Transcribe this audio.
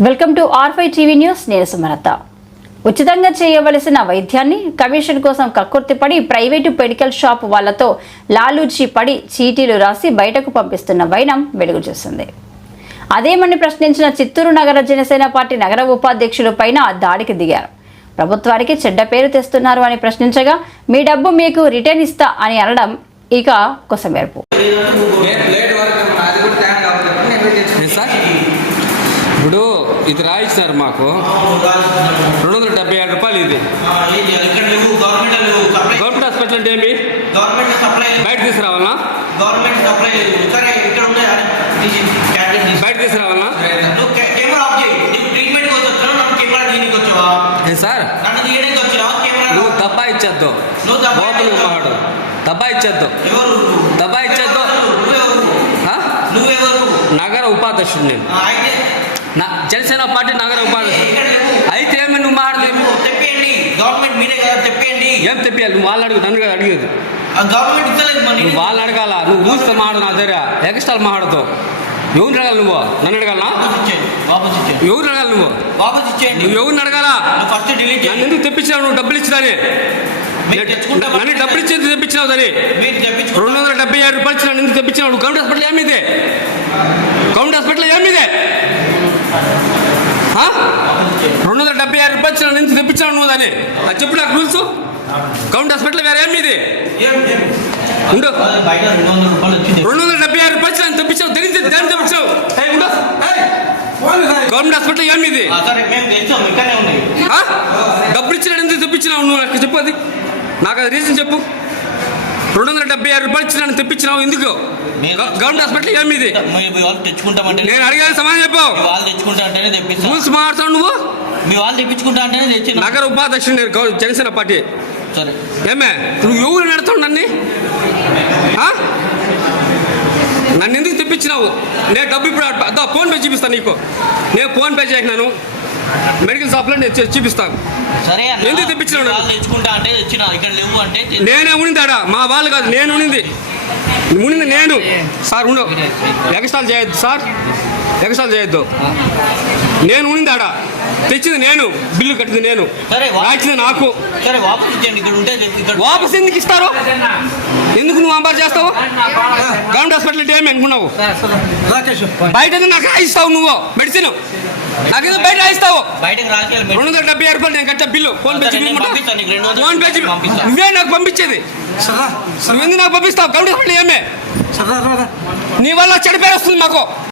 Welcome to R5 TV news. నేను సుమలత. ఉచితంగా చేయవలసిన వైద్యాన్ని కమిషన్ కోసం కక్కుర్తిపడి ప్రైవేటు మెడికల్ షాప్ వాళ్లతో లాలూచి పడి చీటీలు రాసి బయటకు పంపిస్తున్న వైనం వెలుగు చూస్తుంది. అదేమని ప్రశ్నించిన చిత్తూరు నగర జనసేన పార్టీ నగర ఉపాధ్యక్షుల పైన దాడికి దిగారు. ప్రభుత్వానికి చెడ్డ పేరు తెస్తున్నారు అని ప్రశ్నించగా మీ డబ్బు మీకు రిటర్న్ ఇస్తా అని అనడం ఇక కొసమెరుపు. ఇప్పుడు ఇది రాయిస్తారు మాకు 277 రూపాయలు. ఇది గవర్నమెంట్ హాస్పిటల్ అంటే ఏమి బయట తీసుకురావాలన్నా? బయట తీసుకురావాలన్నా సార్? నువ్వు డబ్బా ఇచ్చేద్దు, లోపలికి మాడు డబ్బా ఇచ్చేద్దు, డబ్బా ఇచ్చేద్దు. నగర ఉపాధ్యక్షుడు నేను, జనసేన పార్టీ నగర ఉపాధ్యక్షుడు. అయితే ఏమి నువ్వు మాడలేము? ఏం తెప్పియాలి? నువ్వు వాళ్ళని అడుగు, నన్ను కదా అడిగేది. నువ్వు వాళ్ళని అడగాల. నువ్వు ఊస్తే మాడు నా దగ్గర ఎక్స్ట్రా మాడతావు. ఎవరిని అడగాలి? నువ్వు నన్ను అడగాలనా? ఎవరిని అడగాలి? నువ్వు ఎవరిని అడగాలా? నన్ను ఎందుకు తెప్పించినావు? నువ్వు డబ్బులు ఇచ్చినాని నన్ను డబ్బులు ఇచ్చేది తెప్పించినావు. దాన్ని 277 రూపాయలు ఇచ్చిన ఎందుకు తెప్పించినావు? నువ్వు గవర్నమెంట్ హాస్పిటల్ ఏమిదే? గవర్నమెంట్ హాస్పిటల్ ఏమిదే? 276 రూపాయలు ఇచ్చిన ఎందుకు తెప్పించినావు నువ్వు? దాన్ని అది చెప్పు నాకు రూల్స్. గవర్నమెంట్ హాస్పిటల్ వేరే ఏమిది? 276 రూపాయలు ఇచ్చిన తెప్పించావు. దాన్ని తెప్పించావు. గవర్నమెంట్ హాస్పిటల్ ఏమిది? డబ్బులు ఇచ్చిన ఎందుకు తెప్పించినావు నువ్వు? నాకు చెప్పు, అది నాకు అది రీజన్ చెప్పు. 276 రూపాయలు ఇచ్చిన తెప్పించినావు ఎందుకు? గవర్నమెంట్ హాస్పిటల్ ఏమిది? నేను అడిగాను, సమాధానం చెప్పు. రూల్స్ మాట్లాడతావు నువ్వు. మీ వాళ్ళు తెప్పించుకుంటా అంటే నగర ఉపాధ్యక్షుడు జనసేన పార్టీ. ఏమే నువ్వు ఎవరు నడతావు? నన్ను ఎందుకు తెప్పించినావు? నేను డబ్బు ఇప్పుడు ఫోన్ పే చూపిస్తాను నీకు. నేను ఫోన్ పే చేసినాను, మెడికల్ షాప్లో నేను చూపిస్తాను. ఎందుకు తెప్పించినావు? నేనే ఉనిందాడా? మా వాళ్ళు కాదు, నేను ఉనింది నేను. సార్ ఉండవు, ఎగస్టాల్ చేయొద్దు సార్, ఎగస్టాల్ చేయొద్దు. నేను ఉనిందాడా? తెచ్చింది నేను, బిల్లు కట్టింది నేను, రాయించింది నాకు. వాపస్ ఎందుకు ఇస్తారు? ఎందుకు నువ్వు అంబారు చేస్తావు? గవర్నమెంట్ హాస్పిటల్ అంటే ఏమి అనుకున్నావు? బయట నాకు రాయిస్తావు నువ్వు మెడిసిన్, నాకేదో బయట రాయిస్తావు. 276 రూపాయలు నేను కట్టే bill phone pay phone pay నువ్వే నాకు పంపించేది. నువ్వు ఎందుకు నాకు పంపిస్తావు? గవర్నమెంట్ హాస్పిటల్ ఏమే? నీ వల్ల చెడు పేరు వస్తుంది మాకు.